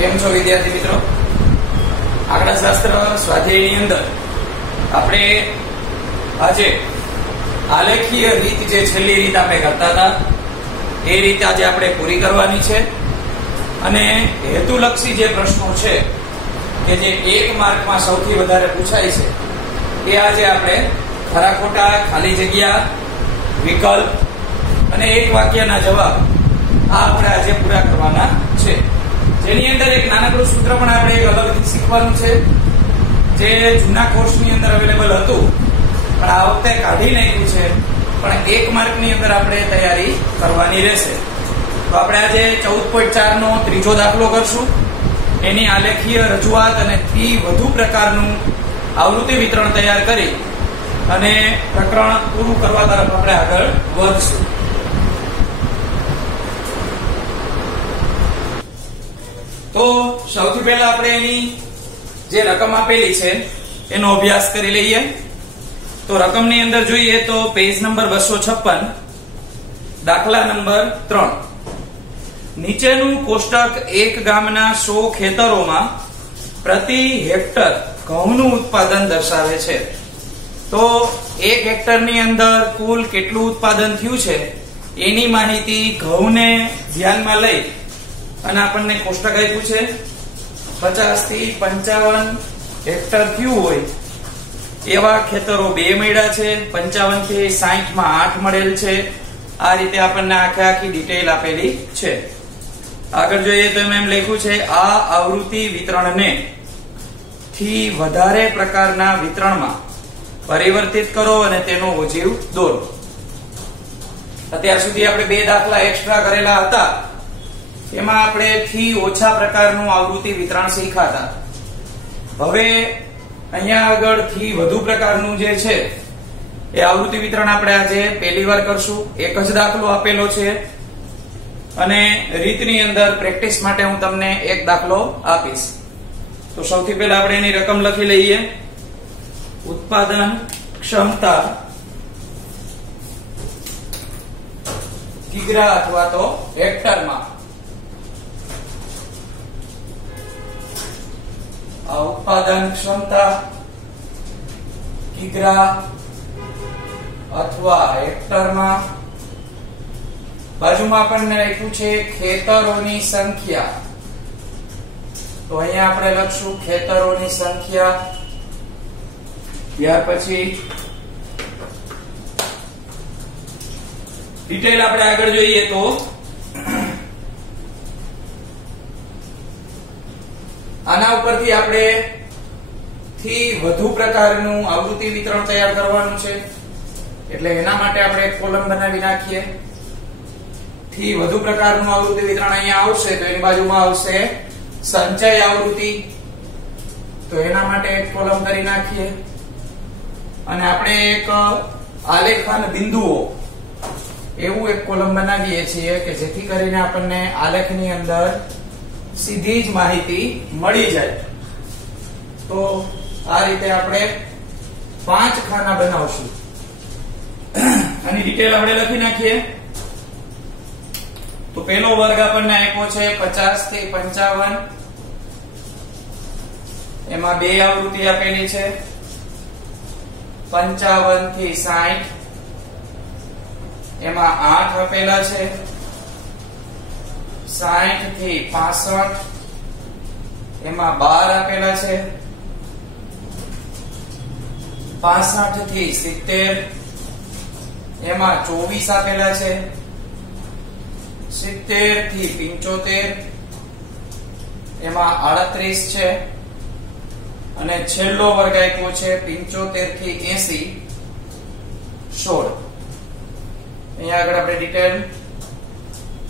કેમ છો વિદ્યાર્થી મિત્રો? આંકડાશાસ્ત્ર સ્વાધ્યાયની અંદર આપણે આજે આલેખીય રીત જે છેલ્લી રીત આપણે કરતા હતા એ રીત આજે આપણે પૂરી કરવાની છે અને હેતુલક્ષી જે પ્રશ્નો છે કે જે 1 માર્કમાં સૌથી વધારે પૂછાય છે એ આજે આપણે ખરા ખોટા, ખાલી જગ્યા, વિકલ્પ અને એક વાક્યના જવાબ આ આપણે આજે પૂરા કરવાના છે, જેની અંદર એક નાનકડું સૂત્ર પણ આપણે એક અલગથી શીખવાનું છે જે જૂના કોર્સની અંદર અવેલેબલ હતું પણ આ વખતે કાઢી નાખ્યું છે, પણ 1 માર્કની અંદર આપણે તૈયારી કરવાની રહેશે. તો આપણે આજે 14.4 નો ત્રીજો દાખલો કરશું. એની આલેખીય રજૂઆત અને થી વધુ પ્રકારનું આવૃત્તિ વિતરણ તૈયાર કરી અને પ્રકરણ પૂરું કરવા તરફ આપણે આગળ વધશું. તો સૌથી પહેલા આપણે એની જે રકમ આપેલી છે એનો અભ્યાસ કરી લઈએ. તો રકમની અંદર જોઈએ તો પેજ નંબર 256, દાખલા નંબર 3. નીચેનું કોષ્ટક એક ગામના 100 ખેતરોમાં પ્રતિ હેક્ટર ઘઉંનું ઉત્પાદન દર્શાવે છે. તો 1 હેક્ટરની અંદર કુલ કેટલું ઉત્પાદન થયું છે એની માહિતી ઘઉંને ધ્યાનમાં લઈ અને આપણને કોષ્ટક આપ્યું છે. 50 થી 55 હેક્ટર થયું હોય એવા ખેતરો 2 મળ્યા છે, 55 થી 60 માં 8 મળેલ છે. આ રીતે આપણને આખી ડિટેલ આપેલી છે. આગળ જોઈએ તો એમ લખ્યું છે આ આવૃત્તિ વિતરણને થી વધારે પ્રકારના વિતરણમાં પરિવર્તિત કરો અને તેનો ઓજીવ દોરો. અત્યાર સુધી આપણે 2 દાખલા એક્સ્ટ્રા કરેલા હતા એમાં આપણે થી ઓછા પ્રકારનું આવૃત્તિ વિતરણ શીખ્યા હતા. હવે અહીંયા આગળ થી વધુ પ્રકારનું જે છે એ આવૃત્તિ વિતરણ આપણે આજે પહેલી વાર કરશું. એક જ દાખલો આપેલો છે અને રીતની અંદર પ્રેક્ટિસ માટે હું તમને એક દાખલો આપીશ. તો સૌથી પહેલા આપણે એની રકમ લખી લઈએ. ઉત્પાદન ક્ષમતા કિગ્રા અથવા તો હેક્ટરમાં. આ ઉત્પાદન ક્ષમતા કિગ્રા અથવા હેક્ટરમાં. બાજુમાં આપણને લખ્યું છે ખેતરોની સંખ્યા. તો અહીંયા આપણે લખશું ખેતરોની સંખ્યા. ત્યાર પછી ડિટેલ આપણે આગળ જોઈએ તો આના ઉપરથી આપણે થી વધુ પ્રકારનું આવૃત્તિ વિતરણ તૈયાર કરવાનું છે એટલે એના માટે આપણે એક કોલમ બનાવી નાખીએ. થી વધુ પ્રકારનું આવૃત્તિ વિતરણ અહીંયા આવશે તો એની બાજુમાં આવશે સંચય આવૃત્તિ. તો એના માટે એક કોલમ કરી નાખીએ અને આપણે એક આલેખન બિંદુઓ એવું એક કોલમ બનાવીએ છીએ કે જેથી કરીને આપણને આલેખની અંદર સીધી જ માહિતી મળી જાય. તો આ રીતે આપણે 5 ખાના બનાવશું. આની ડિટેલ આપણે લખી નાખીએ. તો પહેલો વર્ગ આપણને આપ્યો છે 50 થી 55. એમાં 2 આવૃત્તિ આપેલી છે. 55 થી 60 એમાં 8 આપેલા છે. 60 થી 65 એમાં 12 આપેલા છે. 65 થી 70 એમાં 24 આપેલા છે. 70 થી 75 એમાં 38 છે અને છેલ્લો વર્ગ આપ્યો છે 75 થી 80 16. અહીંયા આગળ આપણે ડિટેલ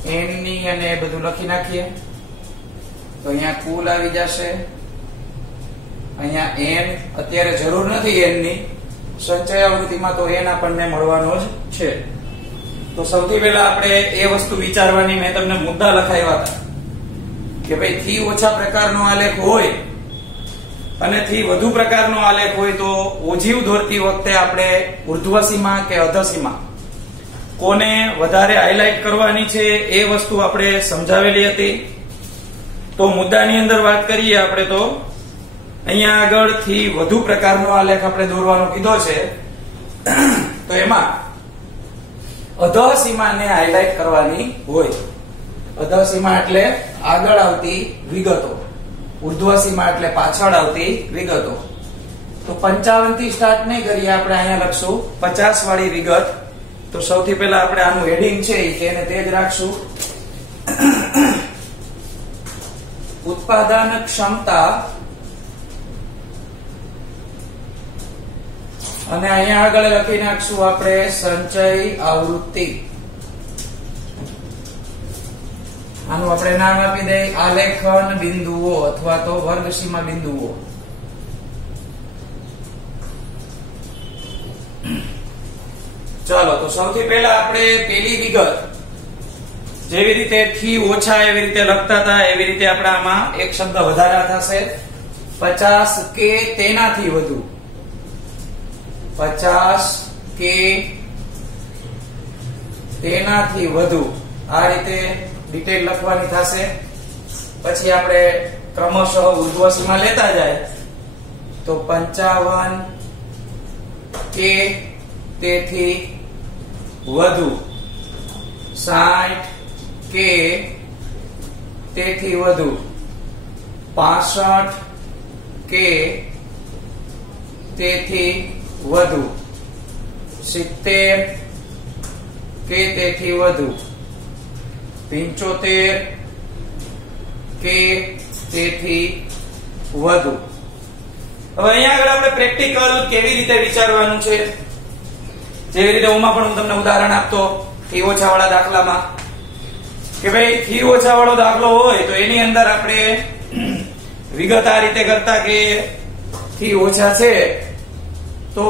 n ની અને બધું લખી નાખીએ. તો અહીંયા કુલ આવી જશે. અહીંયા n અત્યારે જરૂર નથી n ની, સંચય આવૃત્તિમાં તો n આપણને મળવાનો જ છે. તો સૌથી પહેલા આપણે એ વસ્તુ વિચારવાની મેં તમને મુદ્દા લખાવ્યા હતા કે ભાઈ થી ઓછા પ્રકારનો આલેખ હોય અને થી વધુ પ્રકારનો આલેખ હોય તો ઓજીવ દોરતી વખતે આપણે ઉર્ધ્વસીમા કે અધસીમા કોને વધારે હાઇલાઇટ કરવાની છે એ વસ્તુ આપણે સમજાવેલી હતી. તો મુદ્દાની અંદર વાત કરીએ આપણે તો અહીંયા આગળથી વધુ પ્રકારનો આલેખ આપણે દોરવાનો કીધો છે. તો એમાં અધઃ સીમાને હાઇલાઇટ કરવાની હોય. અધઃ સીમા એટલે આગળ આવતી વિગતો, ઉર્ધ્વ સીમા એટલે પાછળ આવતી વિગતો. તો 55 થી સ્ટાર્ટ નહીં કરીએ, આપણે અહીંયા લખશું 50 વાળી વિગત. તો સૌથી પહેલા આપણે આનું હેડિંગ છે તેને તે જ રાખશું. ઉત્પાદન ક્ષમતા અને અહીંયા આગળ લખી નાખશું આપણે સંચય આવૃત્તિ. આનું આપણે નામ આપી દઈએ આલેખન બિંદુઓ અથવા તો વર્ગસીમા બિંદુઓ. ચાલો, તો સૌથી પહેલા આપણે પેલી વિગત જેવી રીતે થી ઓછા એવી રીતે લખતા હતા એવી રીતે આપણે આમાં એક શબ્દ વધારા થશે. 50 કે તેનાથી વધુ. 50 કે તેનાથી વધુ આ રીતે ડિટેલ લખવાની થશે. પછી આપણે ક્રમશઃ ઉર્ધ્વ સીમા લેતા જાય તો 55 કે તેથી વધુ, 60 કે તેથી વધુ, 65 કે તેથી વધુ, 70 કે તેથી વધુ, 75 કે તેથી વધુ. હવે અહીંયા આગળ આપણે પ્રેક્ટિકલ કેવી રીતે વિચારવાનું છે, જેવી રીતે ઓમાં પણ હું તમને ઉદાહરણ આપતો થી ઓછા વાળા દાખલામાં કે ભાઈ થી ઓછા વાળો દાખલો હોય તો એની અંદર આપણે વિગત આ રીતે કરતા કે થી ઓછા છે તો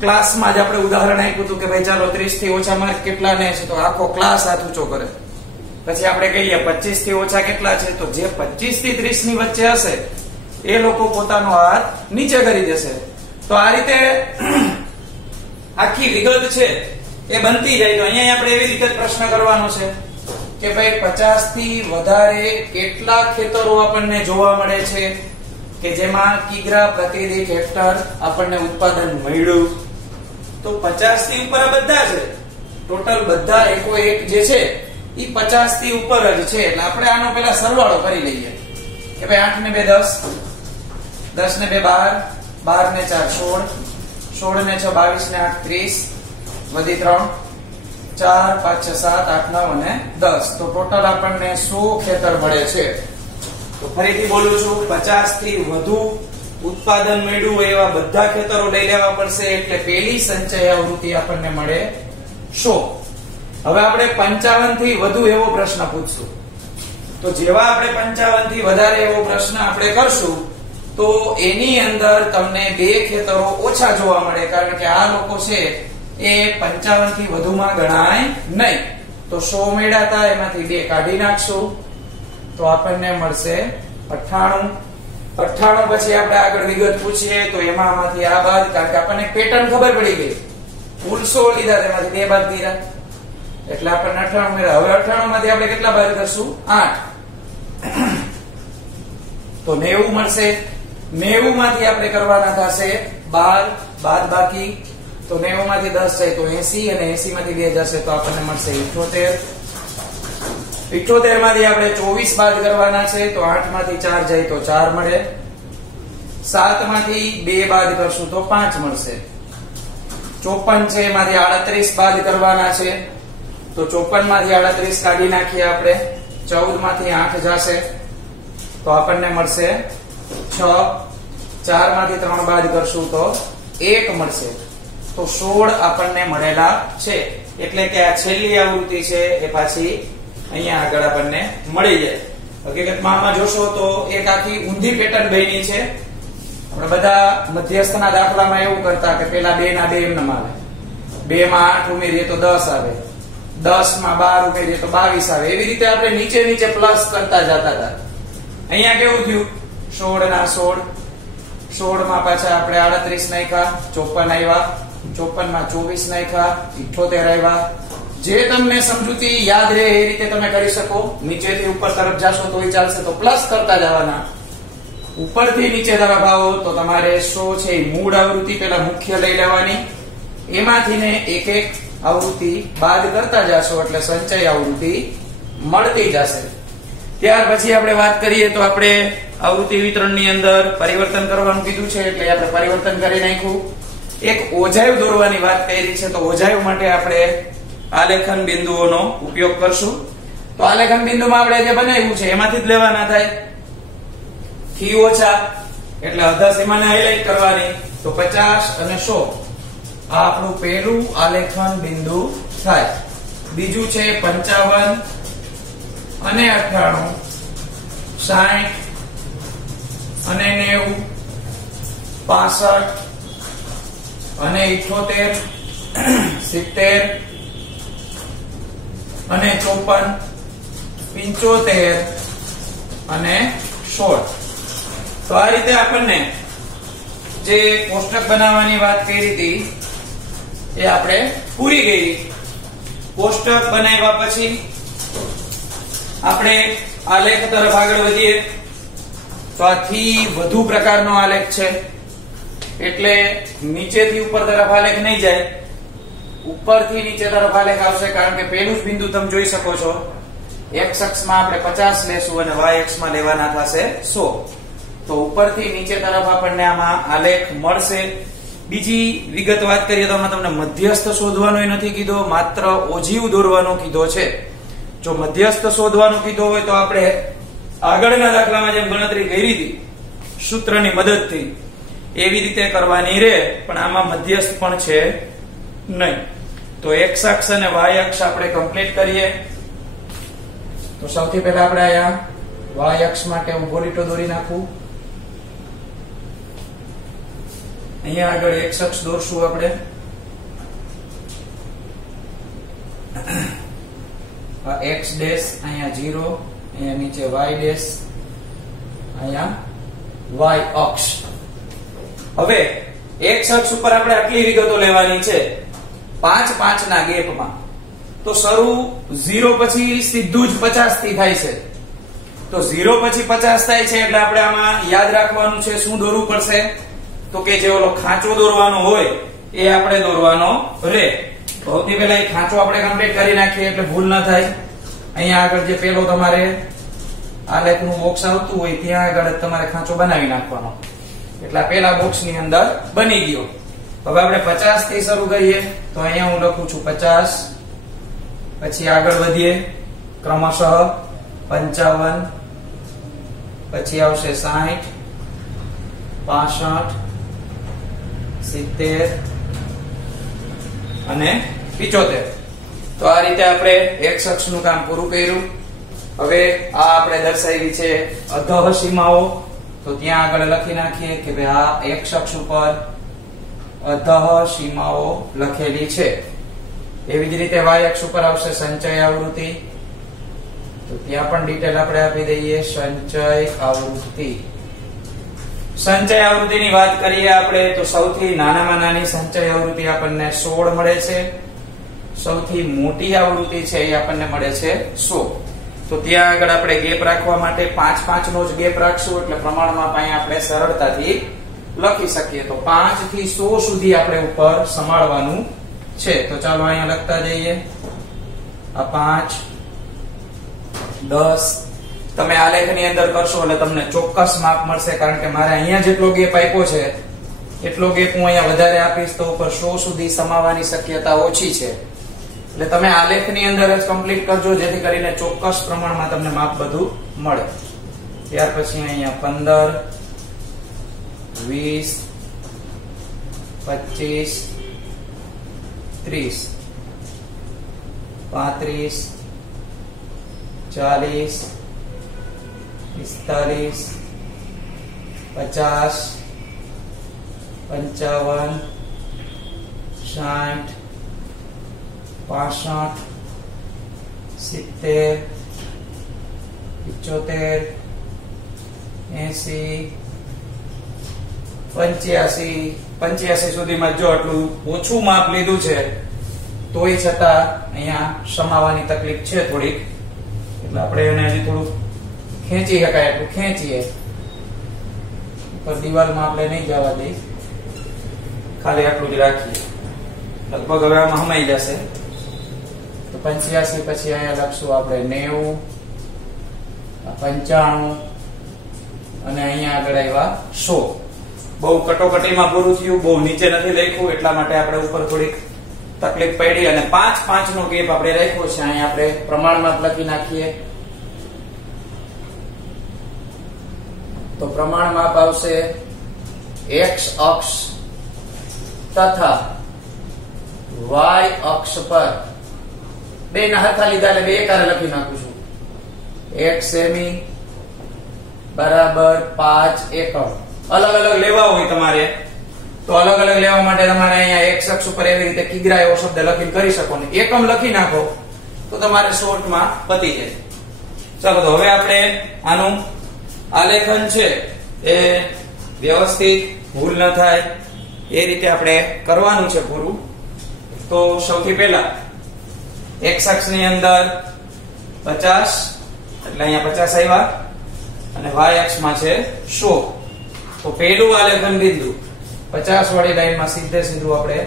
ક્લાસમાં જ આપણે ઉદાહરણ આપ્યું હતું કે ભાઈ ચાલો 30 થી ઓછા માર્ક કેટલા ને છે તો આખો ક્લાસ હાથ ઊંચો કરે. પછી આપણે કહીએ 25 થી ઓછા કેટલા છે તો જે 25 થી 30 ની વચ્ચે હશે એ લોકો પોતાનો હાથ નીચે કરી દેશે. તો આ રીતે આખી વિગત છે એ બનતી જાય. તો અહીંયા આપણે એવી રીતે પ્રશ્ન કરવાનો છે કે ભાઈ 50 થી વધારે કેટલા ખેતરો આપણને જોવા મળે છે કે જેમાં કિગ્રા પ્રતિ દીઠ હેક્ટર આપણને ઉત્પાદન મળ્યું. તો 50 થી ઉપર બધા છે, ટોટલ બધા એકો એક જે છે ઈ 50 થી ઉપર જ છે. એટલે આપણે આનો પહેલા સરવાળો કરી લઈએ કે ભાઈ 8 ને 2 10, 10 ને 2 12, 12 ને 4 16, 16 ને 6 22 ને 8 30, વધી 3 4 5 6 7 8 9 અને 10. તો ટોટલ આપણને 100 ખેતર મળે છે. તો ફરીથી બોલું છું, 50 થી વધુ ઉત્પાદન મેળવ્યું એવા બધા ખેતરો લઈ લેવા પડશે એટલે પેલી સંચય આવૃત્તિ આપણને મળે 100. હવે આપણે 55 થી વધુ એવો પ્રશ્ન પૂછશું. તો જેવા આપણે 55 થી વધારે એવો પ્રશ્ન આપણે કરશું તો એની અંદર તમને બે ખેતરો ઓછા જોવા મળે, કારણ કે આ લોકો છે એ 55 થી વધુમાં ગણાય નહીં. તો 100 મેળ્યા હતા એમાંથી 2 કાઢી નાખશું તો આપણને મળશે 98. 98 પછી આપણે આગળ વિગત પૂછીએ તો એમાં આમાંથી આ બાદ, કારણ કે આપણને પેટર્ન ખબર પડી ગઈ, કુલ 100 લીધા તેમાંથી 2 બાદ કર્યા એટલે આપણને 98 મળ્યા. હવે 98 માંથી આપણે કેટલા બાદ કરશું? 8. તો 90 મળશે. 90 માંથી આપણે કરવાના થશે 12 બાદ બાકી. તો 90 માંથી 10 જાય તો 80 અને 80 માંથી 2 જશે તો આપણને મળશે 78. 78 માંથી આપણે 24 બાદ કરવાના છે તો 8 માંથી 4 જાય તો 4 મળે. 7 માંથી 2 બાદ કરશું તો 5 મળશે. 54 છે એમાંથી 38 બાદ કરવાના છે તો 54 માંથી 38 કાઢી નાખીએ આપણે. 14 માંથી 8 જશે તો આપણને મળશે 6. 4 માંથી 3 બાદ કરશું તો 1 મળશે. તો 16 આપણને મળેલા છે. એટલે કે આ છેલ્લી આવૃત્તિ છે એ પાછી અહીંયા આગળ આપણને મળી જાય. હકીકતમાં આમાં જોશો તો એક આખી ઊંધી પેટર્ન બની છે. આપણે બધા મધ્યસ્થના દાખલામાં એવું કરતા કે પેલા 2 ના 2 એમનેમ આવે, 2 માં 8 ઉમેરીએ તો 10 આવે, 10 માં 12 ઉમેરીએ તો 22 આવે. એવી રીતે આપણે નીચે નીચે પ્લસ કરતા જતા હતા. અહીંયા કેવું થયું? 16 ના 16, 16 માં પાછા આપણે 38 નાખ્યા, 54 આવ્યા, 54 માં 24 નાખ્યા, 78 આવ્યા, જે તમને સમજૂતી યાદ રહે એ રીતે તમે કરી શકો. નીચેથી ઉપર તરફ જાશો તોય ચાલશે, તો પ્લસ કરતા જવાના. ઉપરથી નીચે તરફ આવો તો તમારે 100 છે એ મૂળ આવૃત્તિ પેલા મુખ્ય લઈ લેવાની, એમાંથી ને એક એક આવૃત્તિ બાદ કરતા જાશો એટલે સંચય આવૃત્તિ મળતી જશે. ત્યાર પછી આપણે વાત કરીએ તો આપણે આવૃત્તિ વિતરણની અંદર પરિવર્તન કરવાનું કીધું છે એટલે આપણે પરિવર્તન કરી નાખ્યું. એક ઓજાયુ દોરવાની વાત કરી છે, તો ઓજાયુ માટે આપણે આલેખન બિંદુઓનો ઉપયોગ કરશું. તો આલેખન બિંદુમાં આપણે જે બનાવ્યું છે એમાંથી જ લેવાના થાય. થી ઓછા એટલે અધા સીમાને હાઇલાઇટ કરવાની, તો 50 અને 100 આ આપણું પહેલું આલેખન બિંદુ થાય. બીજું છે 55 અને 98, 60 અને 90, 65 અને 78, 70 અને 54, 75 અને 16. તો આ રીતે આપણને જે કોષ્ટક બનાવવાની વાત કરી હતી એ આપણે પૂરી કરી. કોષ્ટક બનાવ્યા પછી આપણે આલેખ તરફ આગળ વધીએ. તો આથી વધુ પ્રકારનો આલેખ છે એટલે નીચેથી ઉપર તરફ આલેખ નહીં જાય, ઉપરથી નીચે તરફ આલેખ આવશે. કારણ કે પહેલું જ બિંદુ તમે જોઈ શકો છો, x અક્ષમાં આપણે 50 લેશું અને y અક્ષમાં લેવાના થશે 100. તો ઉપરથી નીચે તરફ આપણને આમાં આલેખ મળશે. બીજી વિગત વાત કરીએ તો આમાં તમને મધ્યસ્થ શોધવાનો નથી કીધો, માત્ર ઓજીવ દોરવાનો કીધો છે. જો મધ્યસ્થ શોધવાનું કીધો હોય તો આપણે આગળના દાખલામાં જેમ ગણતરી કરી હતી સૂત્રની મદદથી એવી રીતે કરવાની રહે, પણ આમાં મધ્યસ્થ પણ છે નહીં. તો x અક્ષ અને y અક્ષ આપણે કમ્પ્લીટ કરીએ. તો સૌથી પહેલા આપણે અહીંયા y અક્ષ માટે ઉભો લીટો દોરી નાખું. અહીંયા આગળ x અક્ષ દોરશું આપણે. આ x ડેશ, અહીંયા 0, અહીંયા નીચે y ડેશ, અહીંયા y અક્ષ. હવે x અક્ષ ઉપર આપણે આટલી વિગતો લેવાની છે 5-5 ના ગેપમાં. તો શરૂ 0 પછી સીધું જ 50 થી થાય છે. તો 0 પછી 50 થાય છે એટલે આપણે આમાં યાદ રાખવાનું છે શું દોરવું પડશે, તો કે જે ઓલો ખાંચો દોરવાનો હોય એ આપણે દોરવાનો રહે. સૌથી પહેલા એ ખાંચો આપણે કમ્પ્લીટ કરી નાખીએ એટલે ભૂલ ના થાય. અહીંયા આગળ જે પેલો તમારે આલેખનું બોક્સ આવતું હોય ત્યાં આગળ તમારે ખાંચો બનાવી નાખવાનો, એટલે પેલા બોક્સની અંદર બની ગયો. હવે આપણે 50 થી શરૂ કરીએ. તો અહીંયા હું લખું છું 50, પછી આગળ વધીએ ક્રમશઃ 55, પછી આવશે 60, 65, 70 અને 75. તો આ રીતે આપણે x અક્ષનું કામ પૂરું કર્યું. હવે આ આપણે દર્શાવી છે અધઃ સીમાઓ. તો ત્યાં આગળ લખી નાખીએ કે ભાઈ આ x અક્ષ ઉપર અધઃ સીમાઓ લખેલી છે. એવી જ રીતે y અક્ષ ઉપર આવશે સંચય આવૃત્તિ. તો ત્યાં પણ ડિટેલ આપણે આપી દઈએ, સંચય આવૃત્તિ. સંચય આવૃત્તિની વાત કરીએ આપણે તો સૌથી નાનામાં નાની સંચય આવૃત્તિ આપણને 16 મળે છે. સૌથી મોટી આવૃત્તિ છે એ આપણને મળે છે 100. તો ત્યાં આગળ આપણે ગેપ રાખવા માટે 5-5 નો જ ગેપ રાખશું એટલે પ્રમાણમાં અહીંયા આપણે સરળતાથી લખી શકીએ. તો 5 થી 100 સુધી આપણે ઉપર સંભાળવાનું છે. તો ચાલો અહીંયા લખતા જઈએ. આ 5, 10 તમે આલેખની અંદર કરશો એટલે તમને ચોક્કસ માપ મળશે. કારણ કે મારે અહીંયા જેટલો ગેપ આપ્યો છે એટલો ગેપ હું અહીંયા વધારે આપીશ તો ઉપર 100 સુધી સમાવવાની શક્યતા ઓછી છે. એટલે તમે આલેખની અંદર જ કમ્પ્લીટ કરજો જેથી કરીને ચોક્કસ પ્રમાણમાં તમને માપ બધું મળે. ત્યાર પછી અહીંયા 15, 20, 25, 30, 35, 40, 45, 50, 55, 60, 65, 70, 75, 80, 85 સુધીમાં જો આટલું ઓછું માપ લીધું છે તોય છતાં અહીંયા સમાવાની તકલીફ છે થોડીક, એટલે આપણે એને હજી થોડું ખેંચી શકાય એટલું ખેંચીએ. પર દિવાલમાં આપણે નહીં જવા દઈએ, ખાલી આટલું જ રાખીએ. લગભગ હવે આમાં હમાઈ જશે. તો 85 પછી અહીંયા લખશું આપણે 90, 95 અને અહીંયા આગળ આવ્યા 100. બહુ કટોકટીમાં પૂરું થયું, બહુ નીચે નથી લખ્યું, એટલા માટે આપણે ઉપર થોડીક તકલીફ પડી અને 5 નો ગેપ આપણે રાખ્યો છે. અહીંયા આપણે પ્રમાણમાં લખી નાખીએ. તો પ્રમાણ માપ આવશે x અક્ષ તથા y અક્ષ પર બે ના હરખા લીધા એટલે બે એકારે લખી નાખું છું. 1 સેમી બરાબર 5 એકમ. અલગ અલગ લેવા હોય તમારે તો અલગ અલગ લેવા માટે તમારે અહીંયા x અક્ષ ઉપર એવી રીતે કિગ્રા એવો શબ્દ લખીને કરી શકો ને એકમ લખી નાખો તો તમારે શોર્ટમાં પતી જાય. ચાલો તો હવે આપણે આનું આલેખન છે એ વ્યવસ્થિત ભૂલ ન થાય એ રીતે આપણે કરવાનું છે પૂરું. તો સૌથી પહેલા x અક્ષની અંદર 50 એટલે અહીંયા 50 આવ્યા અને y અક્ષમાં છે 100. તો પહેલું આલેખન બિંદુ 50 વાળી લાઈનમાં સીધે સીધું આપણે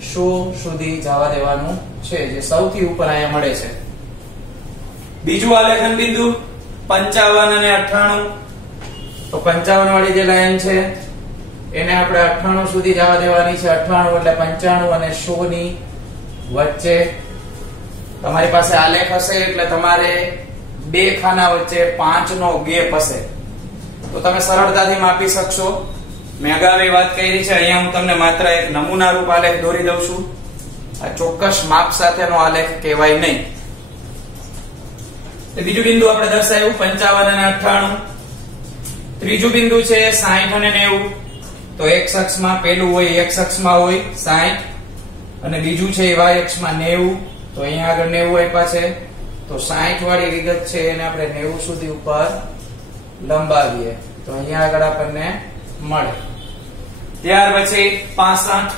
100 સુધી જવા દેવાનું છે, જે સૌથી ઉપર અહીંયા મળે છે. બીજું આલેખન બિંદુ 55 અને 98. તો 55 વાળી જે લાઈન છે એને આપણે 98 સુધી જવા દેવાની છે. 98 એટલે 95 અને 100 ની વચ્ચે. તમારી પાસે આલેખ હશે એટલે તમારે બે ખાના વચ્ચે 5 નો ગેપ હશે તો તમે સરળતાથી માપી શકશો. મેં અગાઉ વાત કરી છે, અહીંયા હું તમને માત્ર એક નમૂના રૂપ આલેખ દોરી દઉં છું. આ ચોક્કસ માપ સાથેનો આલેખ કહેવાય નહીં. બીજું બિંદુ આપણે દર્શાવ્યું 55 અને 98. ત્રીજું બિંદુ છે 60 અને 90. તો x અક્ષમાં પેલું હોય x અક્ષમાં હોય 60 અને બીજું છે y અક્ષમાં 90. તો અહીંયા આગળ 90 આપ્યા છે તો 60 વાળી વિગત છે એને આપણે 90 સુધી ઉપર લંબાવીએ તો અહીંયા આગળ આપણને મળે. ત્યાર પછી 65.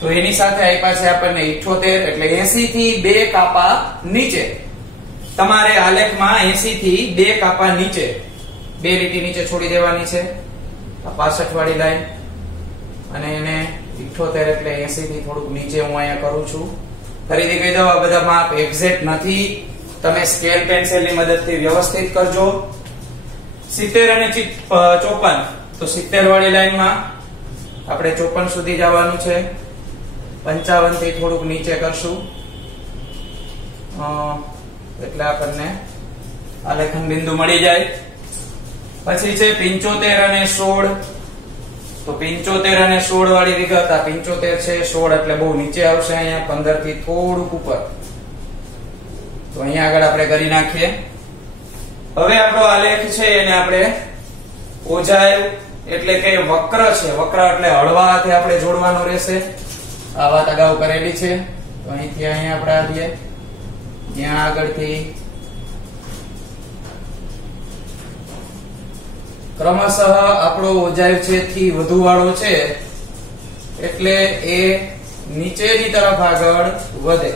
તો એની સાથે આપ્યા છે આપણને 78 એટલે 80 થી 2 કાપા નીચે. તમારે આલેખમાં 80 થી 2 કાપા નીચે, 2 લીટી નીચે છોડી દેવાની છે. આ 65 વાળી લાઈન અને એને 78 એટલે 80 થી થોડુંક નીચે હું અહીંયા કરું છું. ફરીથી કહી દઉં, આ બધા માપ એક્ઝેક્ટ નથી, તમે સ્કેલ પેન્સિલની મદદથી વ્યવસ્થિત કરજો. 70 અને 54. તો 70 વાળી લાઈનમાં આપણે 54 સુધી જવાનું છે. 55 થી થોડુંક નીચે કરશું એટલે આપણને આલેખન બિંદુ મળી જાય. પછી છે 75 અને 16. તો 75 અને 16 વાળી વિગત. આ 75 છે, 16 એટલે બહુ નીચે આવશે, અહીંયા 15 થી થોડુંક ઉપર. તો અહીંયા આગળ આપણે કરી નાખીએ. હવે આપણો આલેખ છે એને આપણે ઓજાય એટલે કે વક્ર છે, વક્ર એટલે હળવા હાથે આપણે જોડવાનો રહેશે. આ વાત અગાઉ કરેલી છે. તો અહીંથી અહીંયા આપણે આવીએ, ત્યાં આગળથી ક્રમશઃ આપણો ઓજાય છે થી વધુ વાળો છે એટલે એ નીચેની તરફ આગળ વધે.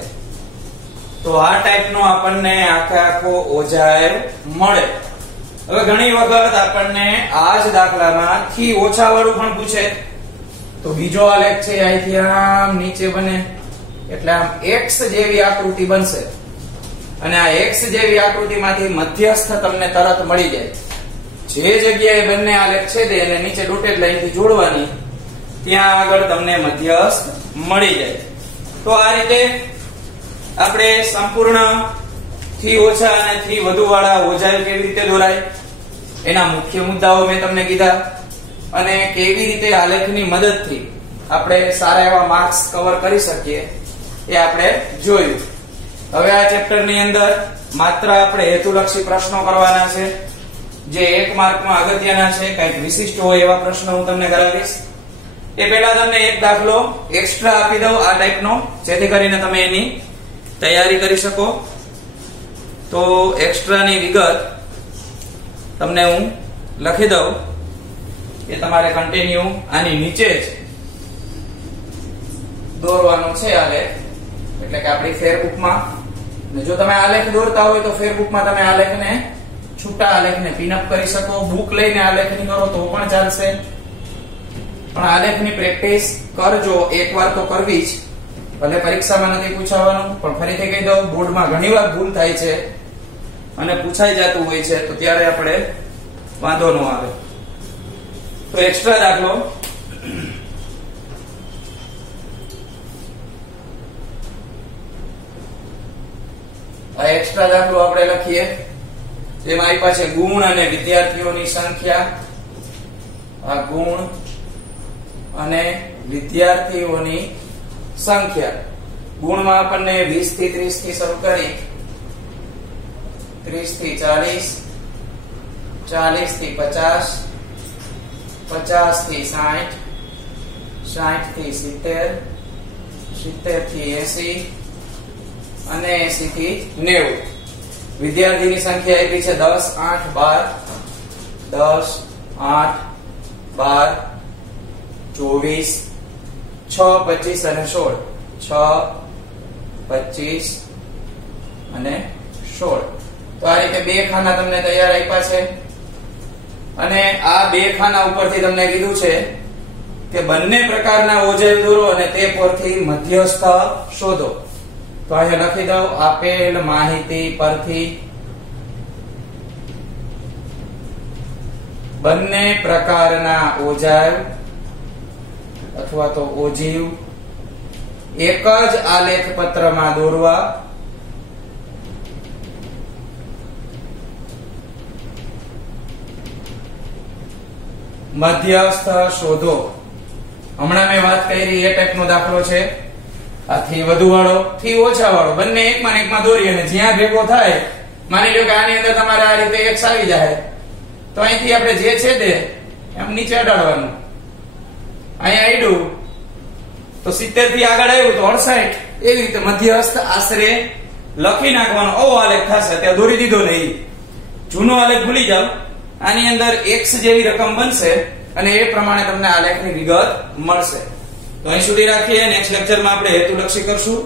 તો આ ટાઈપનો આપણને આખો ઓજાય મળે. હવે ઘણી વખત આપણને આ જ દાખલામાં થી ઓછા વાળું પણ પૂછે તો બીજો આલેખ છે અહીંથી આમ નીચે બને એટલે આમ x જેવી આકૃતિ બનશે અને આ x જેવી આકૃતિમાંથી મધ્યસ્થ તમને તરત મળી જાય. જે જગ્યાએ બંને આલેખ છે એને નીચે ડોટેડ લાઈનથી જોડવાની, ત્યાં આગળ તમને મધ્યસ્થ મળી જાય. તો આ રીતે આપણે સંપૂર્ણ થી ઓછા અને થી વધુ વાળા ઓજાય કેવી રીતે દોરાય એના મુખ્ય મુદ્દાઓ મેં તમને કીધા અને કેવી રીતે આલેખની મદદથી આપણે સારા એવા માર્ક્સ કવર કરી શકીએ એ આપણે જોયું. હવે આ ચેપ્ટરની અંદર માત્ર આપણે હેતુલક્ષી પ્રશ્નો કરવાના છે જે 1 માર્કમાં અગત્યના છે. કંઈક વિશિષ્ટ હોય એવા પ્રશ્નો હું તમને કરાવીશ. એ પહેલા તમને એક દાખલો એક્સ્ટ્રા આપી દઉં આ ટાઈપનો, જેથી કરીને તમે એની તૈયારી કરી શકો. તો એક્સ્ટ્રાની વિગત તમને હું લખી દઉં એ તમારે કન્ટિન્યુ આની નીચે જ દોરવાનો છે આલેખ. એટલે કે આપણી ફેરબુકમાં. જો તમે આલેખ દોરતા હોય તો ફેરબુકમાં તમે આલેખને છૂટા આલેખને પિનઅપ કરી શકો. બુક લઈને આલેખની કરો તો પણ ચાલશે, પણ આલેખની પ્રેક્ટિસ કરજો. એકવાર તો કરવી જ, ભલે પરીક્ષામાં નથી પૂછાવાનું, પણ ફરીથી કહી દઉં, બોર્ડમાં ઘણીવાર ભૂલ થાય છે અને પૂછાઈ જતું હોય છે, તો ત્યારે આપણે વાંધો ન આવે. તો એક્સ્ટ્રા દાખલો, આ એક્સ્ટ્રા દાખલો આપણે લખીએ. જેમાં આપ્યા છે ગુણ અને વિદ્યાર્થીઓની સંખ્યા. આ ગુણ અને વિદ્યાર્થીઓની સંખ્યા. ગુણમાં આપણને 20 થી 30 થી શરૂ કરી, 30 થી 40, 40 થી 50, 50 થી 60, 60 થી 70, 70 થી 80 અને 80 થી 90. વિદ્યાર્થીની સંખ્યા આપી છે 10, 8, 12, 10, 8, 12, 24, 6, 25 અને 16. 6, 25 અને 16. તો આ રીતે બે ખાના તમને તૈયાર આપ્યા છે અને આ બે ખાના ઉપરથી તમને કીધું છે કે બંને પ્રકારના ઓજેલ દોરો અને તે પરથી મધ્યસ્થ શોધો. તો અહીંયા લખી દઉં, આપેલ માહિતી પરથી બંને પ્રકારના ઓજાવ અથવા તો ઓજીવ એક જ આલેખ પત્રમાં દોરવા. મધ્યસ્થ શોધો. હમણાં મેં વાત કરી એ ટાઈપનો દાખલો છે. આ થી વધુ વાળો, થી ઓછા વાળો, બંને એકમાં ને એકમાં દોરી અને જ્યાં ભેગો થાય, માની લો કે આની અંદર તમારે આ રીતે x આવી જાય, તો અહીંથી આપણે જે છે તે એમ નીચે અડાડવાનું. અહીંયા આડ્યું તો 70 થી આગળ આવ્યું તો 68. એવી રીતે મધ્યસ્થ આશરે લખી નાખવાનો. આવો આલેખ થશે. ત્યાં દોરી દીધો નહીં, જૂનો આલેખ ભૂલી જાવ. આની અંદર x જેવી રકમ બનશે અને એ પ્રમાણે તમને આલેખની વિગત મળશે. તો અહીં સુધી રાખીએ. નેક્સ્ટ લેક્ચરમાં આપણે હેતુલક્ષી કરશું.